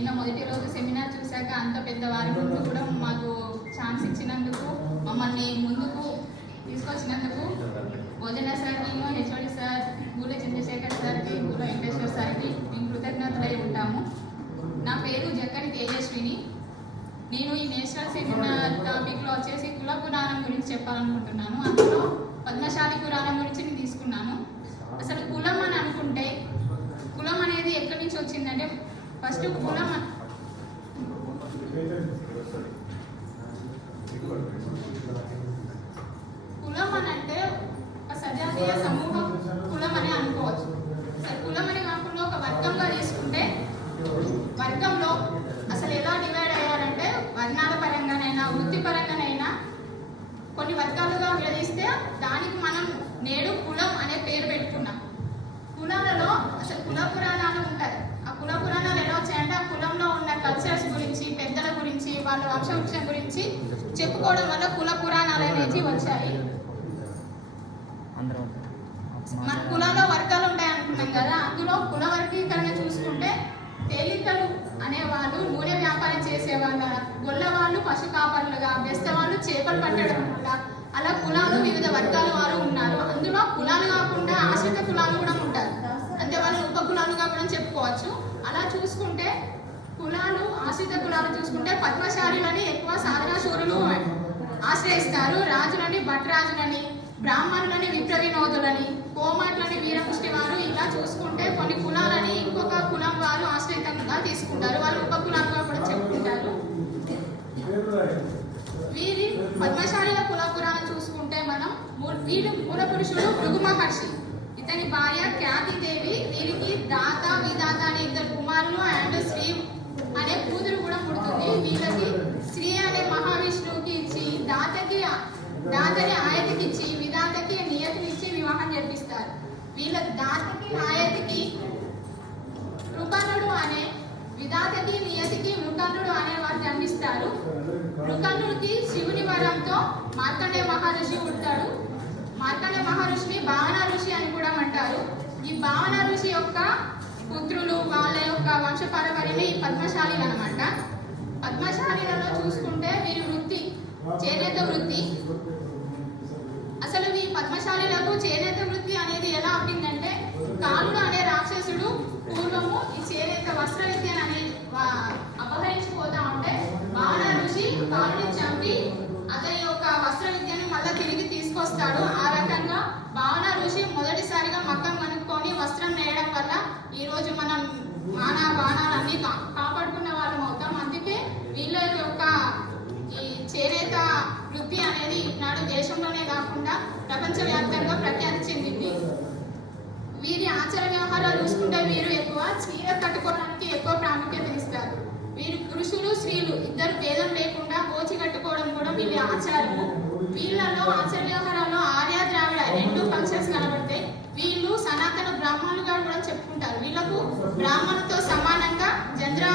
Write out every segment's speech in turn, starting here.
నిన్న మొదటి రోజు సెమినార్ చూశాక అంత పెద్దవారి ముందు కూడా మాకు ఛాన్స్ ఇచ్చినందుకు, మమ్మల్ని ముందుకు తీసుకొచ్చినందుకు భోజన సార్కి, హెచ్ఓడి సార్, గూల చంద్రశేఖర్ సార్కి, గూల వెంకటేశ్వర సార్కి మేము కృతజ్ఞతలై ఉంటాము. నా పేరు జక్కని తేజస్విని. నేను ఈ నేషనల్ సెమినార్ టాపిక్లో వచ్చేసి కుల పురాణం గురించి చెప్పాలనుకుంటున్నాను. అందులో పద్మశాలి పురాణం గురించి నేను తీసుకున్నాను. అసలు కులం అని అనుకుంటే కులం అనేది ఎక్కడి నుంచి వచ్చిందంటే ఫస్ట్ కులం అని అంటే ఒక సజాతీయ సమూహం కులం అని అనుకోవచ్చు. అసలు కులం అని కాకుండా ఒక వర్గంగా తీసుకుంటే వర్గంలో అసలు ఎలా డివైడ్ అయ్యారంటే వర్ణాల పరంగానైనా వృత్తి పరంగానైనా కొన్ని వర్గాలుగా విడదీస్తే దానికి మనం నేడు కులం అనే పేరు పెట్టుకున్నాం. కులాలలో అసలు కుల పురాణాలు ఉంటాయి. ఆ కుల పురాణాలు ఎలా వచ్చాయంటే ఆ కులంలో ఉన్న కల్చర్స్ గురించి, పెద్దల గురించి, వాళ్ళ వంశవృక్షం గురించి చెప్పుకోవడం వల్ల కుల పురాణాలు అనేవి వచ్చాయి. మన కులంలో వర్గాలు ఉంటాయి అనుకున్నాం కదా, అందులో కుల వర్గీకరణ చూసుకుంటే తేలికలు అనేవాళ్ళు నూనె వ్యాపారం చేసేవాళ్ళ, గొల్లవాళ్ళు పశు కాపర్లుగా, బెస్తవాళ్ళు చేపలు పట్టడం వల్ల అలా కులాలు వివిధ వర్గాల వారు ఉన్నారు. అందులో కులాలు కాకుండా ఆశ్రిత కులాలు కూడా ఉంటారు, అంటే వాళ్ళు ఉప కులాలుగా కూడా చెప్పుకోవచ్చు. అలా చూసుకుంటే కులాలు, ఆశ్రిత కులాలు చూసుకుంటే పద్మశాలిలని ఎక్కువ సాధనా శూరులు ఆశ్రయిస్తారు. రాజులని భట్రాజులని, బ్రాహ్మణులని విప్ర వినోదులని, కోమాట్లని వీరముష్టి వారు. ఇలా చూసుకుంటే కొన్ని కులాలని ఇంకొక కులం వారు ఆశ్రయితంగా తీసుకుంటారు, వాళ్ళు ఉప కులాలుగా కూడా చెప్పుకుంటారు. వీరి పద్మశాలిల కుల పురాణం చూసుకుంటే మనం వీరు మూల పురుషుడు భృగు మహర్షి, ఇతని భార్య ఖ్యాతిదేవి. వీరికి దాత, విధాత అనే ఇద్దరు కుమారులు అండ్ శ్రీ అనే కూతురు కూడా పుడుతుంది. వీళ్ళకి శ్రీ అనే మహావిష్ణువుకి ఇచ్చి, దాతని ఆయతికి ఇచ్చి, విధాతకి నియతిని ఇచ్చి వివాహం జరిపిస్తారు. వీళ్ళ దాతకి ఆయతికి రుకనుడు అనే, విధాతకి నియతికి మృకన్నుడు అనే వారు జన్మిస్తారు. మృకన్నుడికి శివుని వరంతో మార్కండేయ మహర్షి పుడతాడు. మార్కండేయ మహర్షిని భావన ఋషి అని కూడా అంటారు. ఈ భావన ఋషి యొక్క పుత్రులు, వాళ్ళ యొక్క వంశ పరంపరని ఈ పద్మశాలీలు అనమాట. పద్మశాలీలలో చూసుకుంటే వీరి వృత్తి చేనేత వృత్తి. అసలు ఈ పద్మశాలీలకు చేనేత వృత్తి అనేది ఎలా ఉంటుందంటే, కాలుడు అనే రాక్షసుడు పూర్వము ఈ చేనేత వస్త్ర విద్యను అనేది అపహరించిపోతా ఉంటే భావన ఋషి కాలుని చంపి అతని యొక్క వస్త్ర విద్యను మళ్ళీ తిరిగి తీసుకొస్తాడు. ఆ రకంగా భావన ఋషి మొదటిసారిగా మగ్గం కనుక్కొని వస్త్రం నేయడం వల్ల ఈరోజు మనం బాణాలన్నీ కాపాడుకున్న వాళ్ళం అవుతాం. అందుకే వీళ్ళ యొక్క ఈ చేనేత వృత్తి అనేది ఈనాడు దేశంలోనే కాకుండా ప్రపంచవ్యాప్తంగా ప్రఖ్యాతి చెందింది. వీరి ఆచార వ్యవహారాలు చూసుకుంటే వీరు ఎక్కువ చీర కట్టుకోవడానికి ఎక్కువ ప్రాముఖ్యత ఇస్తారు. వీరు పురుషులు, స్త్రీలు ఇద్దరు భేదం లేకుండా గోచి కట్టుకోవడం కూడా వీళ్ళ ఆచారము. వీళ్ళలో ఆచార వ్యవహారాల్లో ఆర్య ద్రావిడ రెండు ఫంక్షన్స్ కనబడతాయి. వీళ్ళు సనాతన బ్రాహ్మణులుగా కూడా చెప్పుకుంటారు. వీళ్ళకు బ్రాహ్మణులతో సమానంగా జంద్ర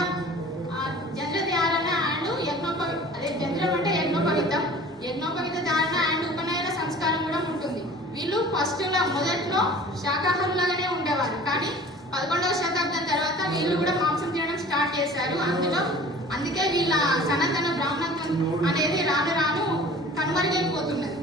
ధారణ అండ్ జంద్రం అంటే యజ్ఞోపవిత ధారణ అండ్ ఉపనయన సంస్కారం కూడా ఉంటుంది. వీళ్ళు మొదట్లో శాకాహారులుగానే ఉండేవారు, కానీ 11వ శతాబ్దం తర్వాత వీళ్ళు కూడా మాంసం తినడం స్టార్ట్ చేశారు. అందుకే వీళ్ళ సనాతన బ్రాహ్మణత్వం అనేది రాను రాను కనుమరుగైపోతున్నది.